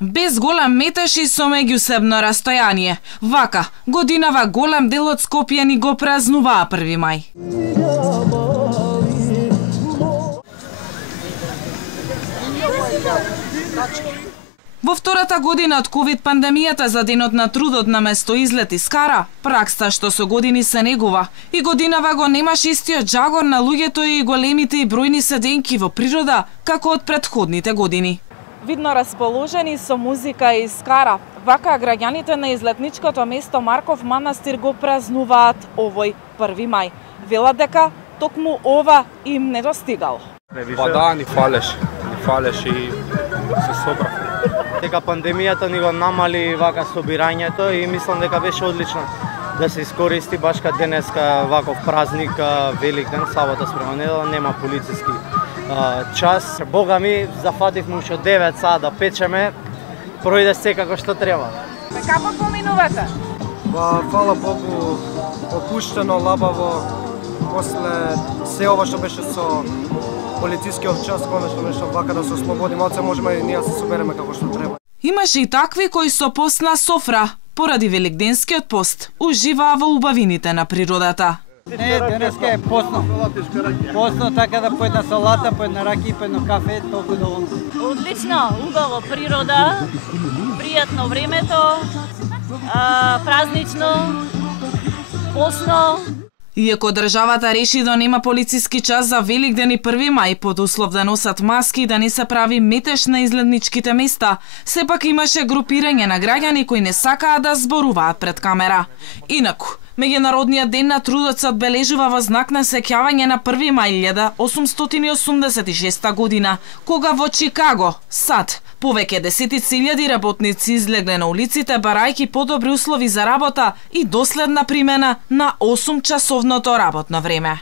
Без голем метеж и со меѓусебно растојание. Вака, годинава голем дел од Скопјани го празнуваа 1 мај. Во втората година од ковид пандемијата за денот на трудот на место излет и скара, пракса што со години се негува, и годинава го немаш истиот жагор на луѓето и големите и бројни седенки во природа како од претходните години. Видно расположени со музика и скара, вака граѓаните на излетничкото место Марков манастир го празнуваат овој 1 мај. Велат дека токму ова им недостигало. Па да, ни фалеше и се собравме. Дека пандемијата ни го намали вака собирањето и мислам дека беше одлично да се искористи баш кај денеска ваков празник, Великден, сабота спрема недела, нема полициски час. Бога ми, зафативме уште 9 сата да печеме, пројде секако што треба. Како поминувате? Фала Богу, опуштено, лабаво, после се ова што беше со полицискиот час, конечно нешто вака да се ослободи, малце можеме и ние да се собереме како што треба. Имаше и такви кои со постна софра, поради Великденскиот пост, уживаа во убавините на природата. Не, денеска е постно. Постно, така да по една салата, по една раки, по едно кафе, толку доволно. Одлично, убаво природа, пријатно времето, празнично, постно. Иако државата реши да нема полициски час за Великден и 1 мај под услов да носат маски и да не се прави метеж на излетничките места, сепак имаше групирање на граѓани кои не сакаат да зборуваат пред камера. Инаку, Меѓународниот ден на трудот се одбележува во знак на сеќавање на 1 мај 1886 година, кога во Чикаго, САД, повеќе десетици илјади работници излегле на улиците барајќи подобри услови за работа и доследна примена на 8-часовното работно време.